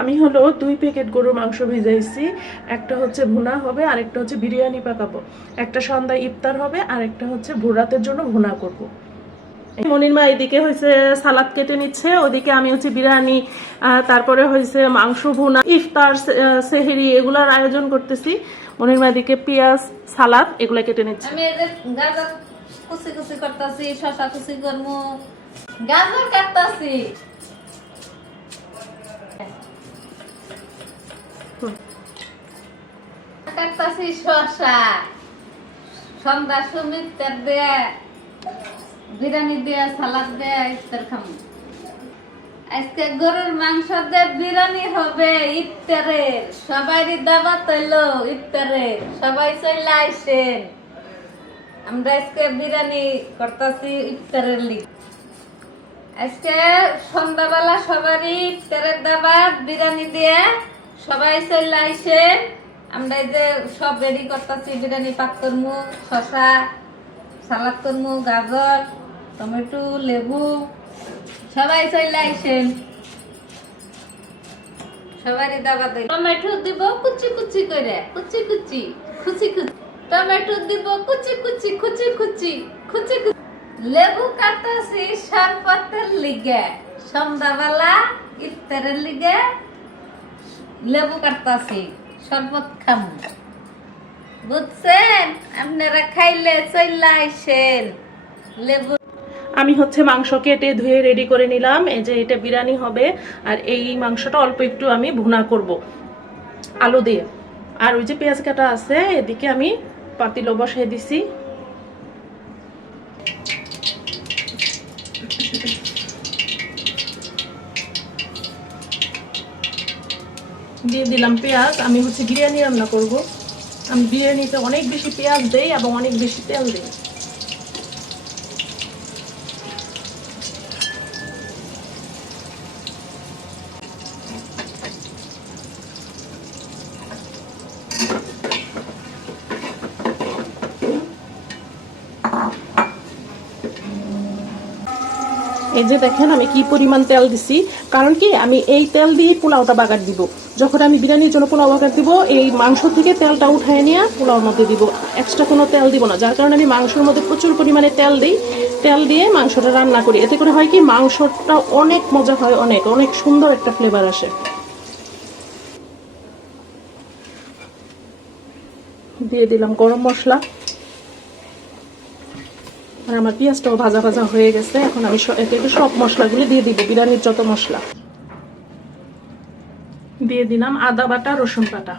আমি হলো দুই প্যাকেট গরুর মাংস ভিজাইছি। একটা হচ্ছে ভুনা হবে আর একটা হচ্ছে বিরিয়ানি পাকাবো। একটা সন্ধ্যায় ইফতার হবে আর একটা হচ্ছে ভোরাতের জন্য ভুনা করব। মনির মা এদিকে হয়েছে সালাদ কেটে নিচ্ছে, ওদিকে আমি হচ্ছে বিরিয়ানি তারপরে হয়েছে মাংস ভুনা, ইফতার সেহেরি এগুলার আয়োজন করতেছি। মনির মা এদিকে পেঁয়াজ, সালাদ এগুলা কেটে নিচ্ছে। গাজর কুচি শশা কুচি করব গাজর কাটতাছি। সন্ধ্যা সুমিত্তার দেয়া, বিরিয়ানি দেয়া আজকে গরুর মাংস দিয়ে বিরিয়ানি হবে ইফতারের। সবারই দাবাত হইল ইফতারের। সবাই চলে আইসেন। আমরা আজকে বিরিয়ানি করতেছি ইফতারের লিগ। আজকে সন্ধ্যাবেলা সবারই ইফতারের দাবাত বিরিয়ানি দিয়ে। সবাই চলে আইসেন। আমরা এই যে সব রেডি করতেছি, বিরিয়ানি পাক করমু শশা সালাদ করমু, গাজর, টমেটো, লেবু, সবাই চলে আইসেন। হইল। টমেটো দিব কুচি কুচি কুচি কুচি খুচি টমেটো কুচি কুচি খুচি খুচি লেবু শরবতের লিগে লিগে লেবু শরবত বুঝছেন? আপনারা খাইলে চল্লা আইসেন। লেবু আমি হচ্ছে মাংস কেটে ধুয়ে রেডি করে নিলাম। এই যে এটা বিরিয়ানি হবে, আর এই মাংসটা অল্প একটু আমি ভুনা করব। আলু দিয়ে। আর ওই যে পেঁয়াজ কাটা আছে, এদিকে আমি পাতিলো বসাই দিছি। দিয়ে দিলাম পেঁয়াজ। আমি হচ্ছে বিরিয়ানি রান্না করব। আমি বিরিয়ানিতে অনেক বেশি পেঁয়াজ দেই এবং অনেক বেশি তেল দিই। এই যে দেখেন আমি কি পরিমাণ তেল দিছি, কারণ কি আমি এই তেল দিয়ে পোলাওটা বাগার দিব। যখন আমি বিরিয়ানির জন্য পোলাও বাগার দিব, এই মাংস থেকে তেলটা উঠায় নিয়ে পোলাওর মধ্যে দিব। এক্সট্রা কোনো তেল দিব না, যার কারণে আমি মাংসের মধ্যে প্রচুর পরিমাণে তেল দিই। তেল দিয়ে মাংসটা রান্না করি। এতে করে হয় কি, মাংসটা অনেক মজা হয়, অনেক অনেক সুন্দর একটা ফ্লেভার আসে। দিয়ে দিলাম গরম মশলা। আর আমার পেঁয়াজটাও ভাজা ভাজা হয়ে গেছে। এখন আমি একে সব মশলাগুলো দিয়ে দিব, বিরিয়ানির যত মশলা। দিয়ে দিলাম আদা বাটা, রসুন বাটা।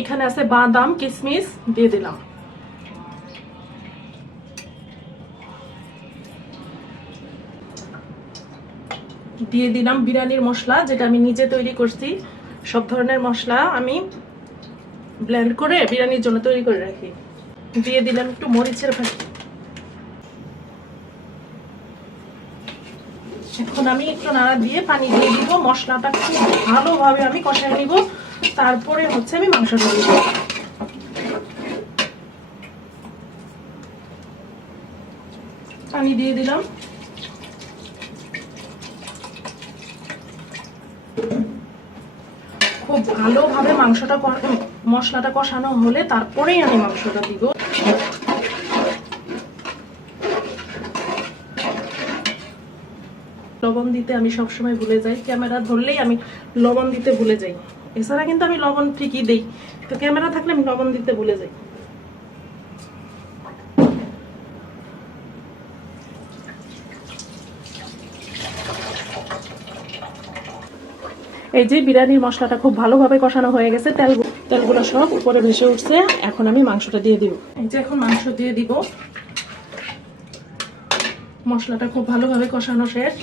এখানে আছে বাদাম কিশমিশ দিয়ে দিলাম। দিয়ে দিলাম বিরিয়ানির মশলা, যেটা আমি নিজে তৈরি করছি। সব ধরনের মশলা আমি ব্লেন্ড করে বিরিয়ানির জন্য তৈরি করে রাখি। দিয়ে দিলাম, একটু মরিচের ভাজি। এখন আমি একটু নাড়া দিয়ে পানি দিয়ে দিব, মশলাটা খুব ভালোভাবে আমি কষায় নিব, তারপরে হচ্ছে আমি মাংসটা দিব। পানি দিয়ে দিলাম। খুব ভালোভাবে মাংসটা মশলাটা কষানো হলে তারপরেই আমি মাংসটা দিব। লবণ দিতে আমি সবসময় ভুলে যাই। ক্যামেরা ধরলেই আমি লবণ দিতে ভুলে যাই। এছাড়া কিন্তু আমি লবণ ঠিকই দিই। তো ক্যামেরা থাকলে আমি লবণ দিতে ভুলে যাই। এই যে বিরিয়ানির মশলাটা খুব ভালোভাবে কষানো হয়ে গেছে, তেল তেলগুলো সব উপরে ভেসে উঠছে। এখন আমি মাংসটা দিয়ে দিব। এই যে এখন মাংস দিয়ে দিব। মশলাটা খুব ভালোভাবে কষানো শেষ।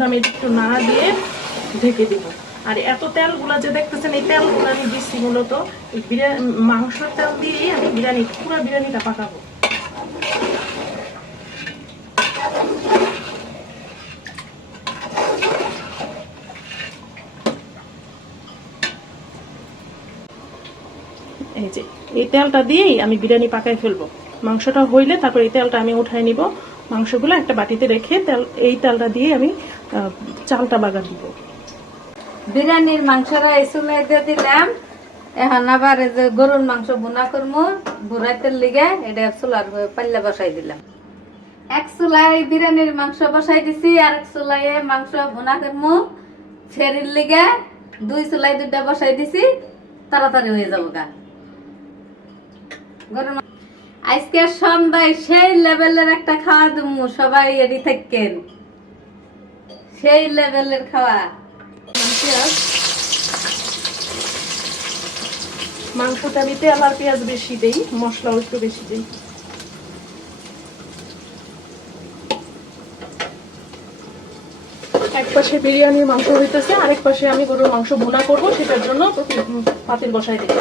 এখন আমি একটু নাড়া দিয়ে ঢেকে দিব। আর এত তেলগুলো যে দেখতেছেন, এই তেলগুলো আমি দিচ্ছি মূলত মাংসের তেল দিয়েই আমি বিরিয়ানি, পুরো বিরিয়ানিটা পাকাবো। এই এই তেলটা দিয়েই আমি বিরিয়ানি পাকাই ফেলব। মাংসটা হইলে তারপর এই তেলটা আমি উঠাই নিব। মাংসগুলো একটা বাটিতে রেখে এই তেলটা দিয়ে আমি চালটা বাগা দিব। বিরিয়ানির মাংসরা চুলাই দিয়ে দিলাম। এখন আবার গরুর মাংস বুনা করব বুড়াইতে লিগে এটা চুলার পাল্লা বসাই দিলাম। এক চুলাই বিরিয়ানির মাংস বসাই দিছি, আর এক চুলাই মাংস বোনা করব ফেরির লিগে দুই চুলাই দুইটা বসাই দিছি। তাড়াতাড়ি হয়ে যাব গা গরুর আজকে সন্ধ্যায় সেই লেভেলের একটা খাওয়া সবাই থাকেন। সেই লেভেলের খাওয়া। মাংসটা আমি তেল আর পেঁয়াজ বেশি দেই, মশলাও একটু বেশি দেই। এক পাশে বিরিয়ানির মাংস হইতেছে, আরেক পাশে আমি গরুর মাংস ভুনা করব, সেটার জন্য পাতিল বসাই দিই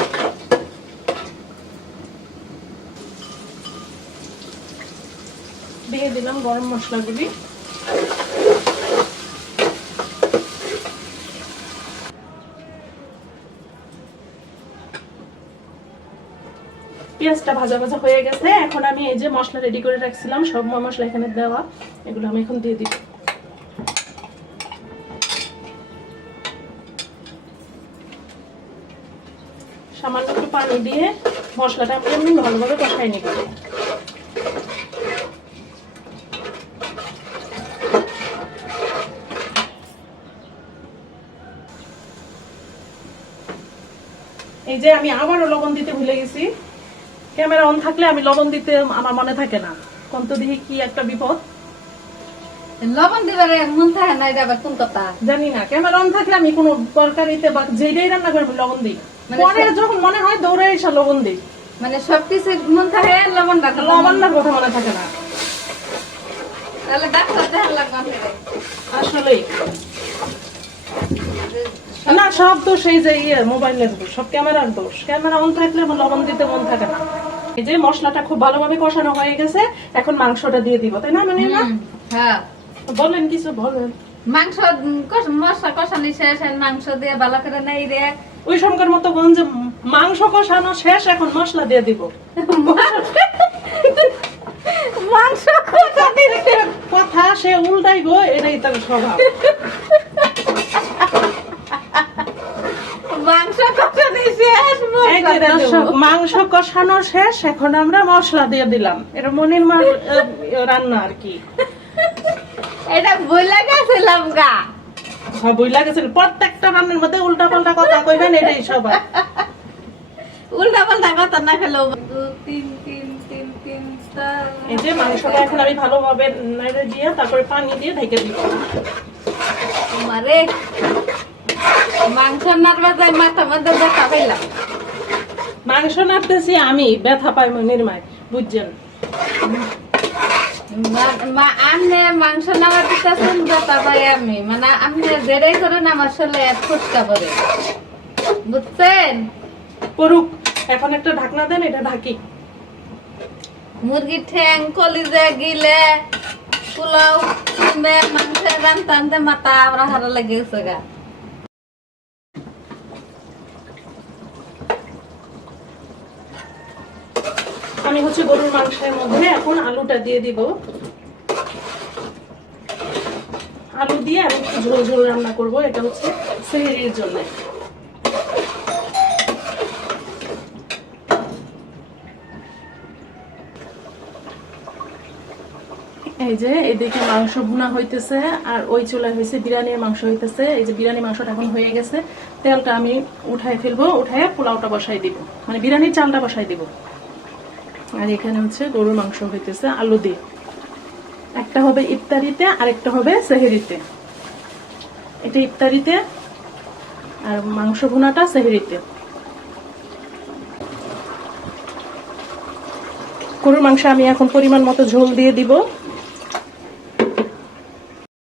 দিয়ে দিলাম গরম মশলাগুলি। পেঁয়াজটা ভাজা ভাজা হয়ে গেছে। এখন আমি এই যে মশলা রেডি করে রাখছিলাম, সব মশলা এখানে দেওয়া, এগুলো আমি এখন দিয়ে দিব সামান্য একটু পানি দিয়ে মশলাটা আমি ভালোভাবে কষাই নিব এই যে আমি আবারও লবণ দিতে ভুলে গেছি। ক্যামেরা অন থাকলে আমি লবণ দিতে আমার মনে থাকে না। কোন তো দেখি কি একটা বিপদ। লবণ দিবারে মন থাকে না এটা আবার কোন কথা? জানি না ক্যামেরা অন থাকলে আমি কোনো তরকারিতে বা যেটাই রান্না করি লবণ দিই। মানে পরে যখন মনে হয় দৌড়ে এসে লবণ দিই। মানে সবকিছু মন থাকে লবণ ডাকা লবণটার কথা মনে থাকে না। তাহলে ডাক্তার দেখার লাগবে আসলেই। না সব দোষ এই যে ইয়ে মোবাইলের দোষ সব ক্যামেরার দোষ। ক্যামেরা অন থাকলে লবণ দিতে মন থাকে না। এই যে মশলাটা খুব ভালোভাবে কষানো হয়ে গেছে এখন মাংসটা দিয়ে দিব তাই না মানে না হ্যাঁ। বলেন কিছু বলেন। মাংস মশলা কষানি শেষ মাংস দিয়ে ভালো করে নেই রে। ওই সঙ্গের মতো বলেন যে মাংস কষানো শেষ এখন মশলা দিয়ে দিব। মাংস কথা সে উল্টাই গো এটাই তার স্বভাব মাংস কষানি শেষ এই মশলা যে দিয়ে দর্শক, দেবো। মাংস কষানো শেষ এখন আমরা মশলা দিয়ে দিলাম। এটা মনির আহ, রান্না আর কি। এটা বইলা গেছিলাম গা। হয় বই লাগেছিল প্রত্যেকটা রান্নার মধ্যে উল্টা পাল্টা কথা কইবেন এটাই সবাই উল্টা পাল্টা কথা না খেলেও তিন তিন তিন তিন এই যে মাংসটা এখন আমি ভালোভাবে নেড়ে দিয়ে তারপরে পানি দিয়ে ঢেকে দিব। মারে মাংস নাড়বা যায় মাথা মধ্যে দেখা পেলাম মাংস নাড়তেছি আমি ব্যথা পাই মনির মায় বুঝছেন? আমনে মাংস নামা দিতেছেন ব্যথা পাই আমি মানে আপনি যেটাই করেন আমার শরীরে এক ফুসকা পরে বুঝছেন? এখন একটা ঢাকনা দেন এটা ঢাকি। মুরগির ঠ্যাং কলিজা গিলে পোলাও মাথা আমরা হারা লাগে গেছে গা। আমি হচ্ছে গরুর মাংসের মধ্যে এখন আলুটা দিয়ে দিব। আলু দিয়ে আমি একটু ঝোল ঝোল রান্না করব, এটা হচ্ছে সেহরির জন্য। এই যে এদিকে মাংস ভুনা হইতেছে, আর ওই চুলায় হয়েছে বিরিয়ানির মাংস হইতেছে। এই যে বিরিয়ানি মাংসটা এখন হয়ে গেছে, তেলটা আমি উঠায় ফেলব, উঠায় পোলাওটা বসাই দিব। মানে বিরিয়ানির চালটা বসাই দিব। আর এখানে হচ্ছে গরুর মাংস হইতেছে আলু দিয়ে। একটা হবে ইফতারিতে, আরেকটা হবে সেহেরিতে। এটা ইফতারিতে আর মাংস ভুনাটা সেহেরিতে। গরুর মাংস আমি এখন পরিমাণ মতো ঝোল দিয়ে দিব।